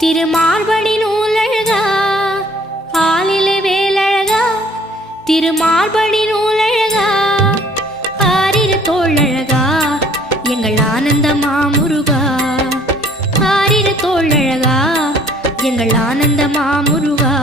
திருமார்படி நூலழகா ஆலிலே வேலழகா திருமார்படி நூலழகா ஆரிரு தோழழகா எங்கள் ஆனந்த மாமுருகா ஆரிரு தோழழகா எங்கள் ஆனந்த மாமுருகா